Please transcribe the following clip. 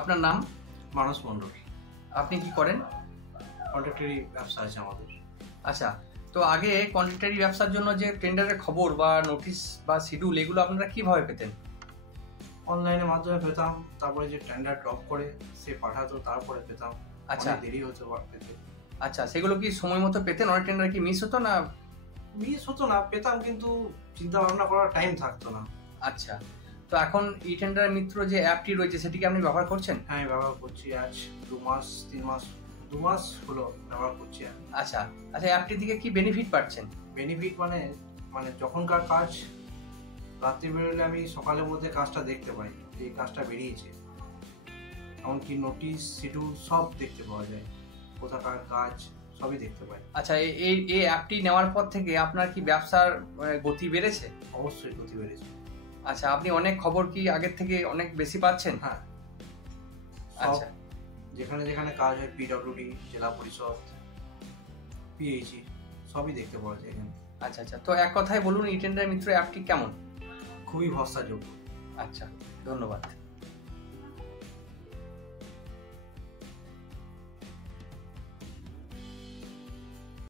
আপনার নাম? মানস মণ্ডল। আপনি কি করেন? কন্ট্রাক্টরি ব্যবসা আছে আমাদের। আচ্ছা, তো আগে কন্ট্রাক্টরি ব্যবসার জন্য যে টেন্ডারের খবর বা নোটিশ বা শিডিউল এগুলো আপনারা কিভাবে পেতেন? অনলাইনের মাধ্যমে পেতাম, তারপরে যে টেন্ডার ড্রপ করে সে পাঠাতো তারপরে পেতাম। আচ্ছা, অনেক দেরি হতো পেতে। আচ্ছা, সেগুলো কি সময় মতো পেতেন? অনেক টেন্ডার কি মিস হতো না? মিস হতো না, পেতাম, কিন্তু চিন্তা ভাবনা করার টাইম থাকতো না। আচ্ছা, তো এখন ই টেন্ডার মিত্র যে অ্যাপটি রয়েছে সেটি কি আপনি ব্যবহার করছেন? হ্যাঁ, আমি ব্যবহার করছি। আজ 2 মাস হলো ব্যবহার করছি। আচ্ছা, আচ্ছা, অ্যাপটি থেকে কি বেনিফিট পাচ্ছেন? বেনিফিট মানে মানে যখনকার কাজ রাত্রি বেরোলে আমি সকালের মধ্যে কাজটা দেখতে পাই, এই কাজটা বেরিয়েছে। এমনকি নোটিশ শিডিউল সব দেখতে পাওয়া যায়, কোথাকার কাজ সবই দেখতে পাই। আচ্ছা, এই এই অ্যাপটি নেওয়ার পর থেকে আপনার কি ব্যবসার গতি বেড়েছে? অবশ্যই গতি বেড়েছে। আচ্ছা, আপনি অনেক খবর কি আগের থেকে অনেক বেশি পাচ্ছেন? হ্যাঁ, আচ্ছা, যেখানে যেখানে কাজ হয়, পিডব্লিউডি, জেলা পরিষদ, পিএইচই সবই দেখতে পাওয়া যায় এখানে। আচ্ছা, আচ্ছা, তো এক কথায় বলুন ই টেন্ডার মিত্র অ্যাপটি কেমন? খুবই ভরসাযোগ্য। আচ্ছা, ধন্যবাদ।